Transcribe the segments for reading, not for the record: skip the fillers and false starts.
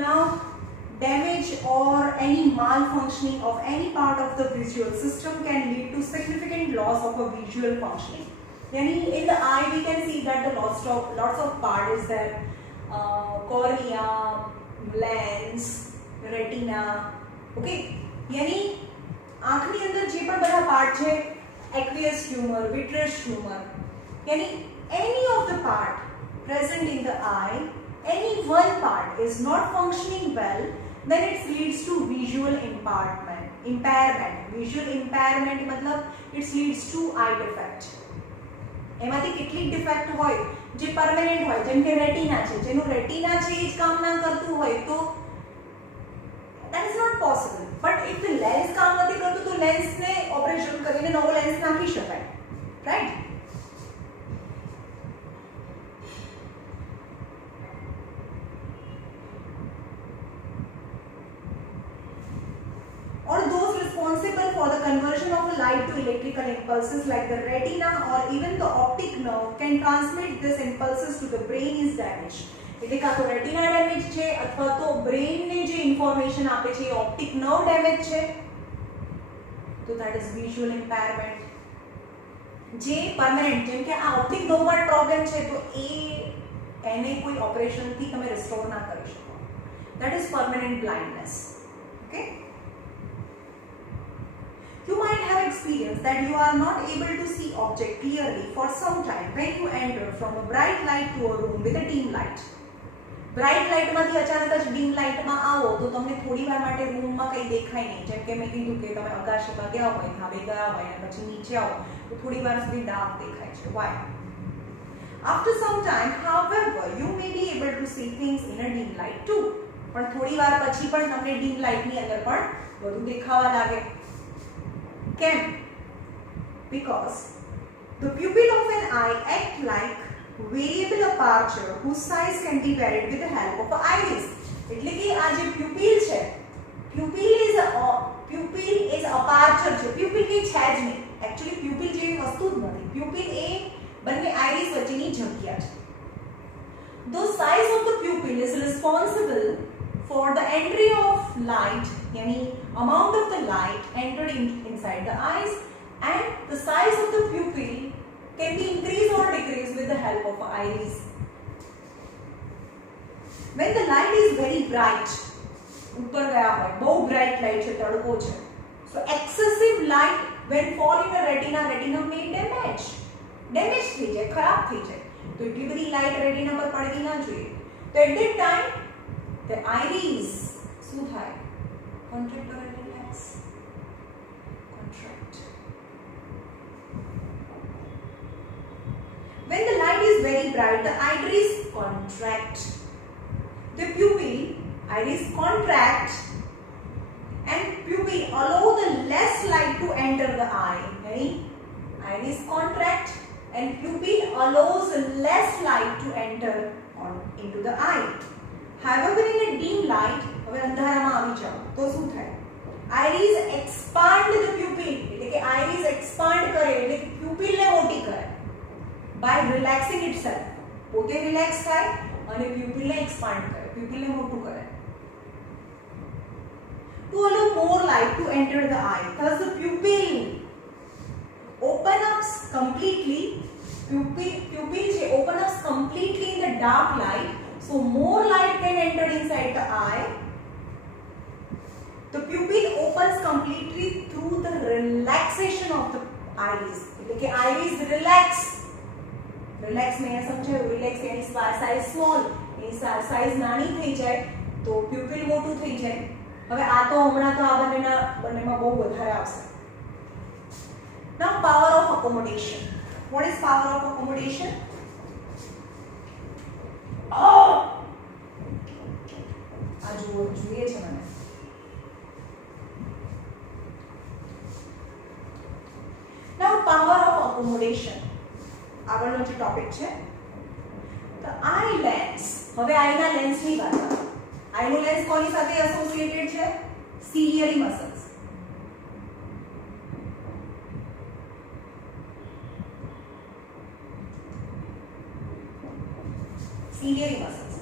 Now damage or any malfunctioning of any part of the visual system can lead to significant loss of a visual functioning. Yani in the eye we can see that the lots of part is there, cornea, lens, retina. Okay, yani આંખની અંદર જે પણ બધા પાર્ટ છે, aqueous humor, vitreous humor, yani any of the part present in the eye, any one part is not functioning well, then it leads to visual impairment. Visual impairment मतलब it leads to eye defect. એમાંથી કેટલીક ડિફેક્ટ હોય જે પરમેનન્ટ હોય, જેમ કે રેટિના છે, જેનું રેટિના છે એ જ કામ ના કરતું હોય તો that is not possible. But if the lens કામ નથી કરતું તો લેન્સને ઓપરેશન કરીને નવો લેન્સ નાખી શકાય, right? Or those responsible for the conversion of light to electrical impulses like the retina or even the optic nerve can transmit these impulses to the brain is damaged. એટલે કાં તો રેટિના ડેમેજ છે અથવા તો બ્રેઇનને જે ઇન્ફોર્મેશન આપે છે એ ઓપ્ટિક નર્વ ડેમેજ છે, તો that is visual impairment. જે પરમેનન્ટ, જેમ કે આ ઓપ્ટિક નર્વમાં પ્રોબ્લેમ છે તો એને કોઈ ઓપરેશનથી તમે રિસ્ટોર ના કરી શકો. That is permanent blindness. Okay? You might have experienced that you are not able to see object clearly for some time when you enter from a bright light to a room with a dim light. Bright light માંથી અચાનક જ dim light માં આવો તો તમને થોડી વાર માટે રૂમમાં કંઈ દેખાય નહીં. જેમ કે મેં કીધું કે તમે અગાશીમાં ગયા હોય, ધાબે ગયા હોય અને પછી નીચે આવો તો થોડી વાર સુધી ડાર્ક દેખાય છે. Why? After some time, however, you may be able to see things in a dim light too. પણ થોડી વાર પછી પણ તમને dim light ની અંદર પણ બધું દેખાવા લાગે. Can? Because the pupil of an eye act like variable aperture whose size can be varied with the help of an iris. એટલે કે આ જે pupil છે, pupil is aperture છે. pupil કઈ છે જ નહીં. Actually pupil જેવી વસ્તુ જ નથી. pupil એ બંને iris વચ્ચેની જગ્યા છે. The size of the pupil is responsible for the entry of light, yani amount of the light entered inside the eyes, and the size of the pupil can be increased or decreased with the help of an iris. When the light is very bright, ઉપર ગયા હોય, બહુ bright light છે, તડકો છે, so excessive light when fall in the retina may damage થઈ જાય, ખરાબ થઈ જાય. તો એટલી બધી લાઈટ રેટિના પર પડવી ના જોઈએ. તો at that time the iris શું થાય? Contract or relax? Contract. When the light is very bright, the iris contract. The pupil, iris contract, and pupil allow the less light to enter the eye. Right? Iris contract and pupil allows less light to enter into the eye. However, in a dim light, હવે અંધારામાં આવી જાવ તો શું થાય? Iris expand the pupil, એટલે કે iris expand કરે, એટલે pupil ને મોટી કરે by relaxing itself. પોતે રિલેક્સ થાય અને pupil ને expand કરે, pupil ને મોટું કરે. To allow more light to enter the eye, thus the pupil open up completely. Pupil open up completely in the dark light, so more light can enter inside the eye. The pupil opens completely through the relaxation of the iris. એટલે કે iris relax મેં સમજાયું, relax એની size small, એની size નાની થઈ જાય તો pupil મોટું થઈ જાય. હવે આ તો હમણાં તો આ બંનેમાં બહુ વધારે આવશે. Now power of accommodation. What is power of accommodation? આ જોઈએ છે મને. Now power of accommodation. આગળનો જે ટોપિક છે the eye lens. હવે આઈના લેન્સની વાત કરીએ. આઈનો લેન્સ કોની સાથે એસોસિએટેડ છે? ciliary muscles. Ciliary muscles.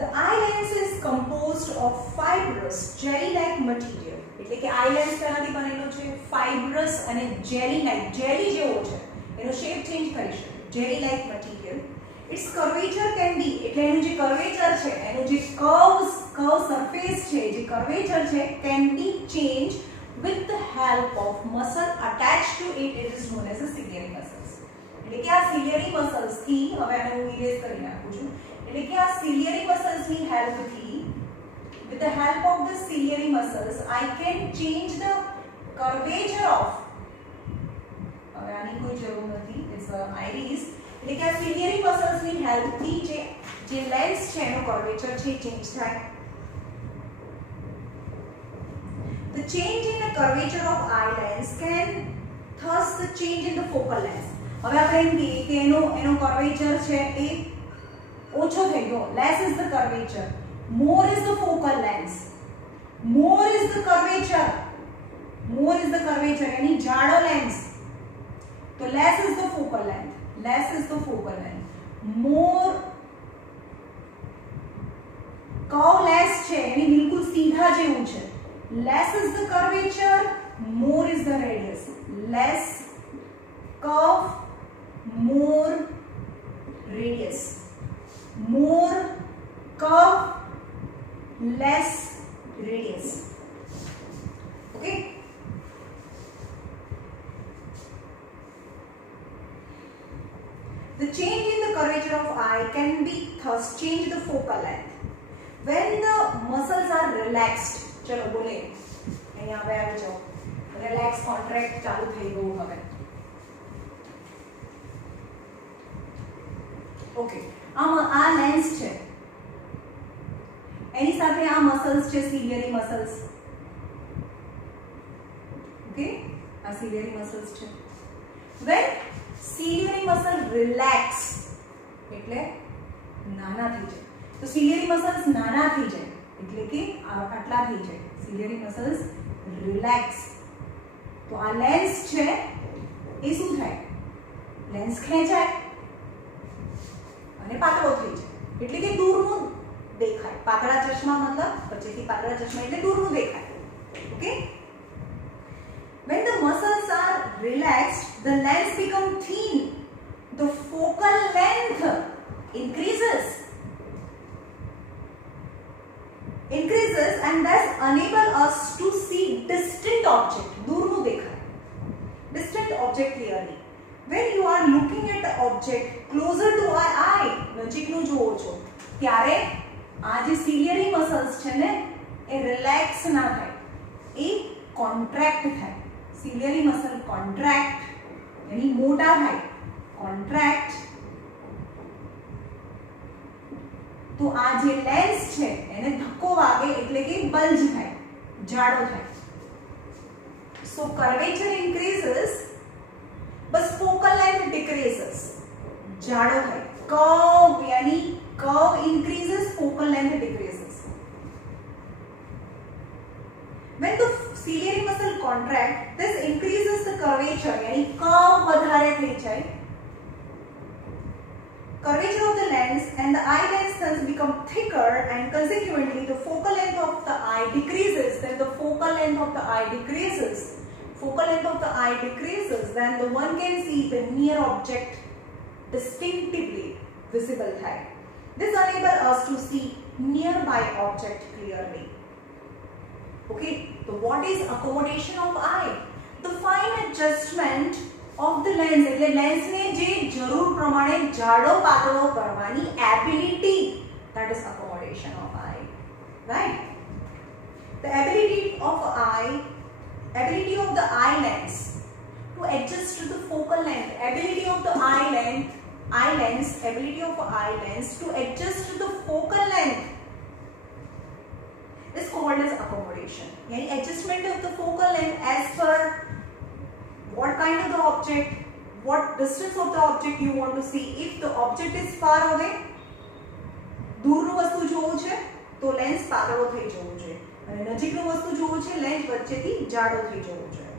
The eye lens composed of fibrous jelly like material. એટલે કે આઈ લેન્સ તેનાથી બનેલો છે fibrous અને jelly like, jelly જેવો છે, એનો શેપ ચેન્જ કરી શકે, jelly like material. Its curvature can be, એટલે એનું જે curvature છે, એનું જે curve surface છે, જે curvature છે, can be changed with the help of muscle attached to it. It is known as a ciliary muscles. એટલે કે આ ciliary muscles થી, હવે આને હું ઇરેઝ કરી નાખું છું, એટલે કે આ ciliary muscles ની help થી, with the help of the ciliary muscles, I can change the curvature of, હવે આની કોઈ જરૂર નથી, it's iris. એટલે કે આ ciliary muscles ની help થી જે લેન્સ છે એનો curvature છે ચેન્જ થાય. The change in the curvature of eye lens can thus the change in the focal length. હવે આપણે એમ કહીએ કે એનો curvature છે એ ઓછો થઈ ગયો. Less is the curvature, more is the focal length. More is the curvature, more is the curvature, यानी जाड़ो लेंस. तो less is the focal length, less is the focal length. More curve less છે, यानी बिल्कुल सीधा જેવું છે. Less is the curvature, more is the radius. Less curve, more radius. More curve, less radius. Okay. The change in the curvature of eye can be thus change the focal length when the muscles are relaxed. चलो बोले અહીંયા હવે આવી જાઓ, relax contract ચાલુ થઈ ગયું હવે. ઓકે, આ લેન્સ છે, એની સાથે આ મસલ્સ છે, સિલિયરી મસલ્સ. ઓકે, આ સિલિયરી મસલ્સ છે. when ciliary muscle relax એટલે નાના થઈ જાય, તો સિલિયરી મસલ્સ નાના થઈ જાય એટલે કે આટલા થઈ જાય. સિલિયરી મસલ્સ રિલેક્સ, તો આ લેન્સ છે એ શું થાય, લેન્સ ખેંચાય અને પાતળો થઈ જાય, એટલે કે દૂરનું દેખાય. પાતળા ચશ્મા મતલબ વચ્ચેથી પાતળા ચશ્મા એટલે દૂરનું દેખાય. Okay, when the muscles are relaxed, the lens become thin, the focal length increases and thus enable us to see distant object, दूरનું દેખાય, distant object clearly. When you are looking at the object closer to our eye, નજીકનું જોવો છો, ત્યારે આ જે ciliary muscles છે ને એ રિલેક્સ ના થાય, એ કોન્ટ્રાક્ટ થાય. ciliary muscle contract यानी मोटा થાય, contract. तो आ जे लेंस છે એને ધક્કો વાગે એટલે કે બલ્જ થાય, જાડો થાય. So curvature increases but focal length decreases, જાડો થાય. curve यानी curve increases, focal length decreases. When the ciliary muscle contract, this increases the curvature, यानी curve વધારે થઈ જાય. Curvature of the lens and the eye lens thus become thicker and consequently the focal length of the eye decreases. Then the focal length of the eye decreases. Focal length of the eye decreases, then the one can see the near object distinctively visible થાય. This enables us to see nearby object clearly. Okay, so what is accommodation of eye? The fine adjustment of the lens, એટલે લેન્સ ને જે જરૂર પ્રમાણે જાડો પાતળો કરવાની ability, that is accommodation of eye, right? The ability of the eye lens to adjust to the focal length, ability of the eye lens to adjust to the focal length is called as accommodation. यानी adjustment of the focal length as per what kind of the object, what distance of the object you want to see. If the object is far away, दूरનું વસ્તુ જોવું છે તો લેન્સ પાતળો થઈ જવો જોઈએ, અને નજીકનું વસ્તુ જોવું છે લેન્સ વચ્ચેથી જાડો થઈ જવો જોઈએ.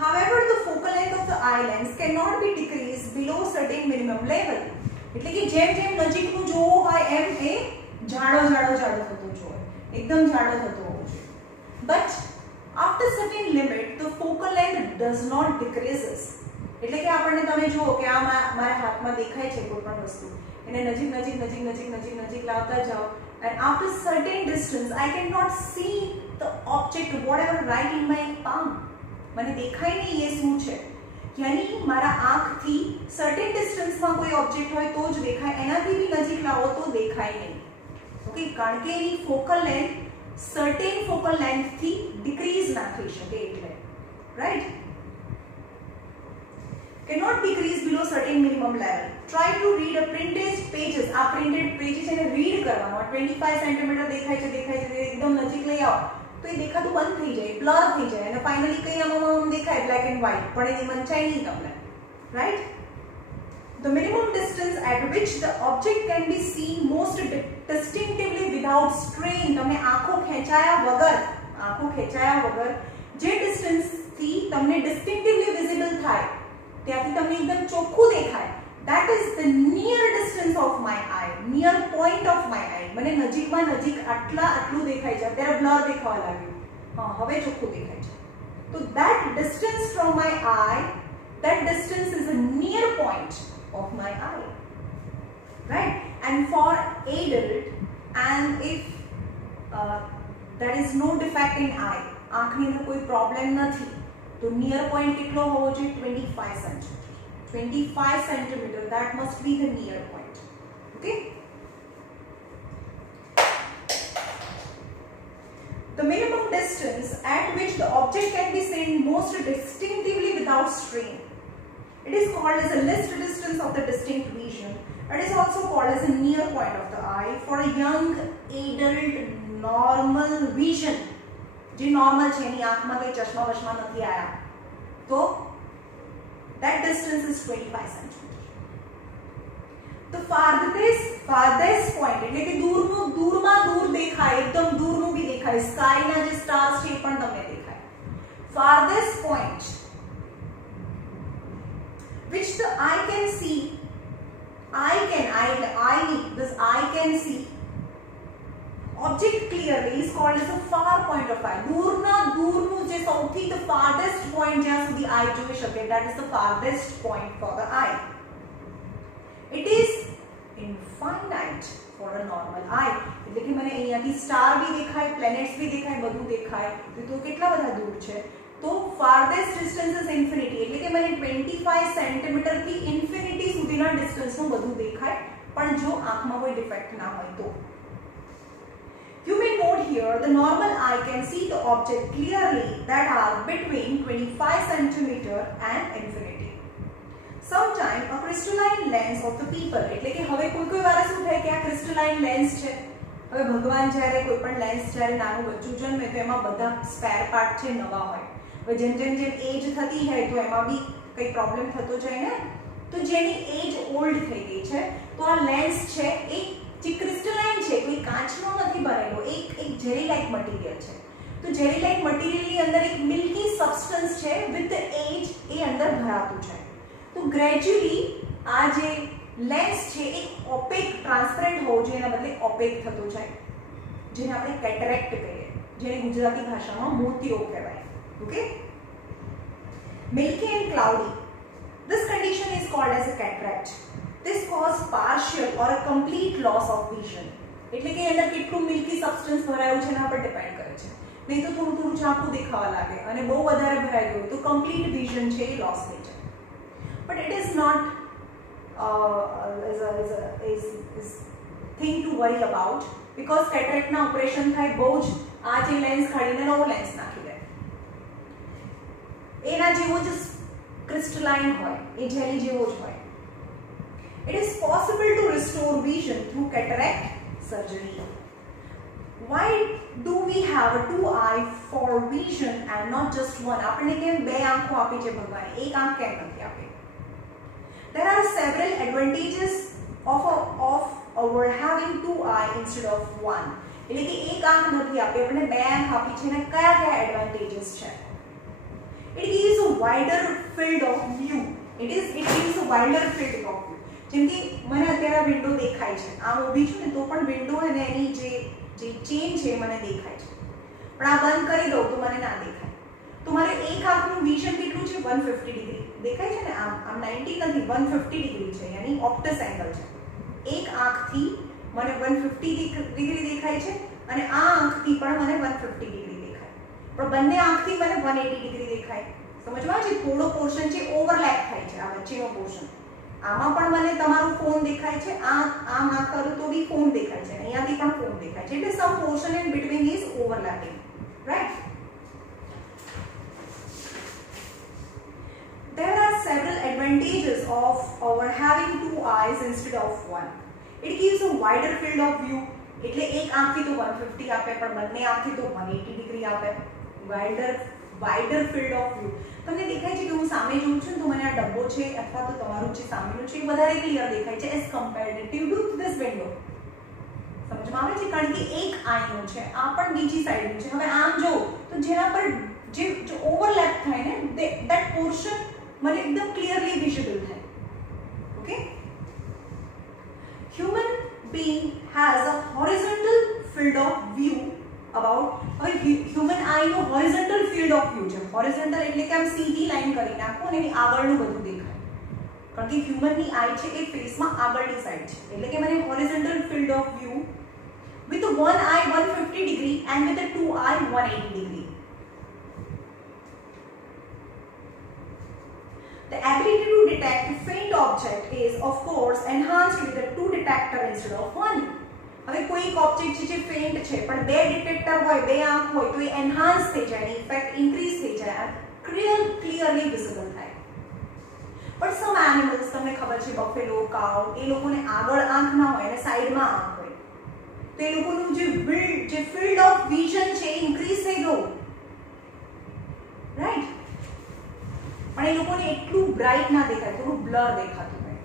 However, the focal length of the eye lens cannot be decreased below certain minimum level. એટલે કે જેમ જેમ નજીકનું જોવું હોય એમ એ જાડો જાડો જાડો થતો જોઈએ, એકદમ જાડો થતો હોવો જોઈએ. But after certain limit the focal length does not decreases. એટલે કે આપણને તમે જુઓ કે આ મારા હાથમાં દેખાય છે કોઈ પણ વસ્તુ, એને નજીક નજીક નજીક નજીક નજીક નજીક લાવતા જાઓ, and after certain distance I cannot see the object whatever right in my palm. મને દેખાય નહીં એ શું છે, यानी મારા આંખથી certain distance માં કોઈ ઓબ્જેક્ટ હોય તો જ દેખાય, એનાથી બી નજીક લાવો તો દેખાય નહીં. ઓકે, કારણ કે એની focal length certain focal length થી decrease ના થઈ શકે એટલે, right? Cannot decrease below certain minimum level. Try to read a printed pages. આ printed pages એને read કરવાનો. 25 cm દેખાય છે એકદમ નજીક લઈ આવો તો એ દેખાતું બંધ થઈ જાય, બ્લર થઈ જાય અને ફાઇનલી કઈ આમાં દેખાય બ્લેક એન્ડ વ્હાઇટ, પણ એની વંચાય નહીં તમને, right? The minimum distance at which the object can be seen most distinctively without strain. તમને આંખો ખેંચાયા વગર જે ડિસ્ટન્સ થી તમને distinctively visible થાય, ત્યાંથી તમને એકદમ ચોખ્ખું દેખાય, that is the near distance of my eye, near point of my eye. મને નજીકમાં નજીક આટલું દેખાય છે, અત્યારે બ્લર દેખાવા લાગ્યું, હા હવે ચોખ્ખું દેખાય છે. તો that distance from my eye, that distance is a near point of my eye, right? And for adult, and if there is no defect in eye, આંખની અંદર કોઈ પ્રોબ્લેમ નથી, તો નિયર પોઈન્ટ કેટલો હોવો જોઈએ? 25 cm. 25 cm, that must be the near point. Okay, the minimum distance at which the object can be seen most distinctively without strain. It is called as a least distance of the distinct vision. It is also called as a near point of the eye. For a young adult normal vision, જે નોર્મલ છે એની આંખમાં કોઈ ચશ્મા વશમા નથી આયા, તો that distance is 25 cm. The farthest point એટલે કે દૂરમાં દૂર દેખાય, એકદમ દૂરનું બી દેખાય, સ્કાયના જે સ્ટાર્સ છે એ પણ તમને દેખાય. Farthest point which the eye can see, this eye can see object clearly is called as a far point of eye. દૂરનું જે સૌથી the farthest point જ્યાં સુધી eye જોઈ શકે, that is the farthest point for the eye. It is infinite for a normal eye. એટલે કે મને અહીંયાથી સ્ટાર બી દેખાય, પ્લેનેટ્સ બી દેખાય, બધું દેખાય, તો કેટલા બધા દૂર છે, તો farthest distance is infinity. એટલે કે મને 25 cm થી ઇન્ફિનિટી સુધીના ડિસ્ટન્સનું બધું દેખાય, પણ જો આંખમાં કોઈ ડિફેક્ટ ના હોય તો. You may note here the normal eye can see the object clearly that are between 25 cm and infinity. Sometimes a crystalline lens of the people, એટલે કે હવે કોઈ વાર શું થાય કે આ crystalline lens છે, હવે ભગવાન જ્યારે કોઈ પણ લેન્સ જ્યારે નાનું બચ્ચું જન્મે તો એમાં બધા સ્પેર પાર્ટ છે નવા હોય, હવે જેમ એજ થતી જાય તો એમાં બી કંઈ પ્રોબ્લેમ થતો જાય ને, તો જેની એજ ઓલ્ડ થઈ ગઈ છે તો આ લેન્સ છે એ જે ક્રિસ્ટલાઇન છે, કોઈ કાચનો નથી બનેલો, એક જેલી લાઇક મટીરિયલ છે, તો જેલી લાઇક મટીરિયલની અંદર એક મિલ્કી સબસ્ટન્સ છે વિથ એજ એ અંદર ભરાતું છે. તો ગ્રેજ્યુઅલી આ જે લેન્સ છે એ ઓપેક ટ્રાન્સપરન્ટ હોવો જોઈએ, એના બદલે ઓપેક થતો જાય, જેને આપણે કેટરેક્ટ કહીએ, જેને ગુજરાતી ભાષામાં મોતિયો કહેવાય. Okay, milky and cloudy, this condition is called as a cataract. This causes partial or a complete loss of vision. એટલે કે એના કેટલું મિલ્કી સબસ્ટન્સ ભરાયું છે એના પર ડિપેન્ડ કરે છે, નહીં તો થોડું ઝાંખું દેખાવા લાગે અને બહુ વધારે ભરાઈ ગયું તો કમ્પ્લીટ વિઝન છે એ લોસ થઈ જાય. But it is not is thing to worry about, because cataract ના ઓપરેશન થાય બહુ જ આ જે લેન્સ કાઢીને નવો લેન્સ નાખી દે, એના જેવો જ ક્રિસ્ટલાઇન હોય, એ જેલી જેવો જ હોય. It is possible to restore vision through cataract surgery. Why do we have a two eye for vision and not just one? આપણને કેમ બે આંખો આપી છે ભગવાને, એક આંખ કેમ નથી આપી? There are several advantages of our having two eye instead of one. એટલે કે એક આંખ નથી આપી, આપણને બે આંખ આપી છે, ને કયા એડવાન્ટેजेस છે? It gives a wider field of view. It gives a wider field of view. જેમ કે મને અત્યારે વિન્ડો દેખાય છે, આમ ઊભી છું ને તો પણ વિન્ડો અને એની જે ચેન છે મને દેખાય છે, પણ આ બંધ કરી દઉં તો મને ના દેખાય. તો મારે એક આંખનું વિઝન કેટલું છે 150 ડિગ્રી દેખાય છે ને, આમ 90 નથી 150 ડિગ્રી છે, યાની ઓપ્ટસ એંગલ છે. એક આંખથી મને 150 ડિગ્રી દેખાય છે અને આ આંખથી પણ મને 150 ડિગ્રી દેખાય, પણ બંને આંખથી મને 180 ડિગ્રી દેખાય. સમજવા છે, થોડો પોર્શન છે ઓવરલેપ થાય છે, આ વચ્ચેનો પોર્શન. આમાં પણ મને તમારો ફોન દેખાય છે, આમ આંખ કરું તો બી ફોન દેખાય છે, અહીંયાથી પણ ફોન દેખાય છે, એટલે some portion in between is overlapping, right? There are several advantages of our having two eyes instead of one. It gives a wider field of view. એટલે એક આંખથી તો 150 આપે પણ બંને આંખથી તો 180 ડિગ્રી આપે. Wider field of view. તમને દેખાય છે કે હું સામે જોઉં છું તો મને આ ડબ્બો છે અથવા તો તમારું જે સામેનું છે એ વધારે ક્લિયર દેખાય છે as comparative two this window. સમજમાં આવે છે? કારણ કે એક આઈનો છે, આ પણ બીજી સાઈડનું છે. હવે આમ જો તો જેના પર જે ઓવરલેપ થાય ને that portion મને એકદમ ક્લિયરલી વિઝિબલ થાય. Okay? Human being has a horizontal field of view about human eye નો horizontal field of view છે. horizontal એટલે કે આમ સીધી લાઈન કરી નાખો અને એની આગળનું બધું દેખાય. કારણ કે હ્યુમન ની આઈ છે એ ફેસમાં આગળની સાઈડ છે, એટલે કે મને horizontal field of view with one eye 150 degree and with the two eye 180 degree. The ability to detect faint object is of course enhanced with the two detector instead of one. હવે કોઈ એક ઓબ્જેક્ટ છે જે ફેન્ટ છે પણ બે ડિટેક્ટર હોય, બે આંખ હોય તો એ એન્હાન્સ થઈ જાય, એની ઇફેક્ટ ઇન્ક્રીઝ થઈ જાય, ક્લિયરલી વિઝિબલ થાય. પણ સમ એનિમલ્સ, તમને ખબર છે બફેલો, કાઉ, એ લોકોને આગળ આંખ ના હોય અને સાઈડમાં આંખ હોય, તો એ લોકોનું જે ફિલ્ડ ઓફ વિઝન છે એ ઇન્ક્રીઝ થઈ ગયું, રાઈટ? પણ એ લોકોને એટલું બ્રાઇટ ના દેખાય, થોડું બ્લર દેખાતું હોય.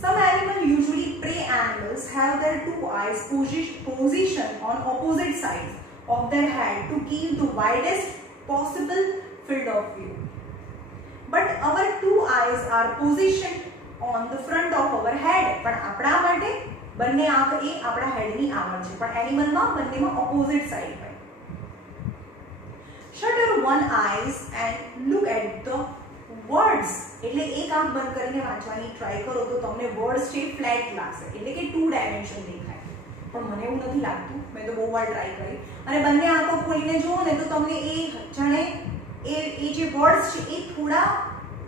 Some animals, usually prey animals, have their two eyes positioned on opposite sides of their head to give the widest possible field of view. But our two eyes are positioned on the front of our head. પણ આપણા માટે બંને આંખ એ આપણા હેડની આગળ છે, પણ એનિમલમાં બંનેમાં ઓપોઝિટ સાઈડ હોય. Shut your one eyes and look at the words. એટલે એક આંખ બંધ કરીને વાંચવાની ટ્રાય કરો તો તમને વર્ડ્સ છે ફ્લેટ લાગશે, એટલે કે ટુ ડાયમેન્શન દેખાય. પણ મને એવું નથી લાગતું, મેં તો બહુ વાર ટ્રાય કરી. અને બંને આંખો ખોલીને જુઓ ને તો તમને એ જાણે એ જે વર્ડ્સ છે એ થોડા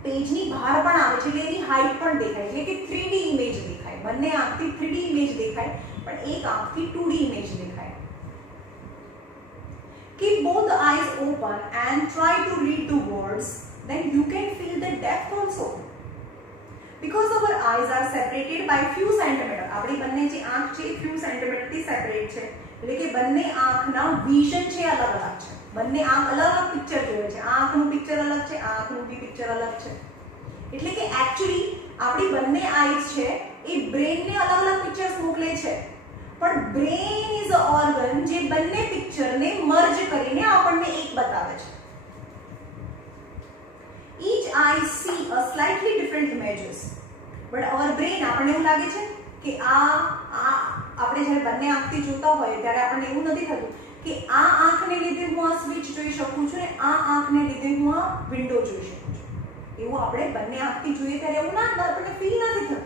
પેજની બહાર પણ આવે છે, એટલે એની હાઈટ પણ દેખાય, એટલે કે 3D ઇમેજ દેખાય. બંને આંખથી 3D ઇમેજ દેખાય પણ એક આંખથી 2D ઇમેજ દેખાય. Keep both the eyes open and try to read the words, then you can feel the depth also. Because our eyes are separated by few centimeters. આપણી બંને જે આંખ છે એ few centimeter થી સેપરેટ છે, એટલે કે બંને આંખના વિઝન છે અલગ અલગ છે. બંને આંખ અલગ અલગ પિક્ચર જોવે છે. આ આંખનું પિક્ચર અલગ છે, આ આંખનું બી પિક્ચર અલગ છે. એટલે કે એક્ચ્યુઅલી આપણી બંને આઈઝ છે એ બ્રેનને અલગ અલગ પિક્ચર્સ મોકલે છે, પણ બ્રેન ઇઝ અ ઓર્ગન જે બંને પિક્ચરને મર્જ કરીને આપણને એક બતાવે છે. Each eye see a slightly different images, but our brain આપણને એવું લાગે છે કે આપણે જ્યારે બંને આંખથી જોતા હોઈએ ત્યારે આપણને એવું નથી થતું કે આ આંખને લીધે હું આ સ્વિચ જોઈ શકું છું ને આ આંખને લીધે હું આ વિન્ડો જોઈ શકું છું. એવું આપણે બંને આંખથી જોઈએ ત્યારે એવું આપણને ફીલ નથી થતું,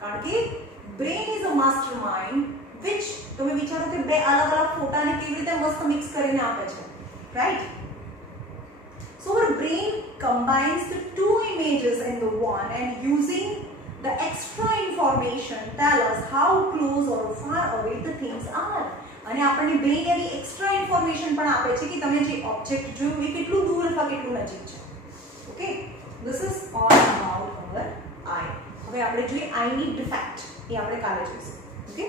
કારણ કે brain is a master mind which તમે વિચારો કે બે અલગ અલગ ફોટાને કેવી રીતે મસ્ત મિક્સ કરીને આપે છે, right? So our brain combines the two images in the one and using the extra information tell us how close or far away the things are. અને આપણને બ્રેન એવી એક્સ્ટ્રા ઇન્ફોર્મેશન પણ આપે છે કે તમે જે ઓબ્જેક્ટ જોયું એ કેટલું દૂર અથવા કેટલું નજીક છે. Okay, this is all about our eye. હવે આપણે જોઈએ આઈની ડિફેક્ટ, એ આપણે કાલે જોઈશું. ઓકે.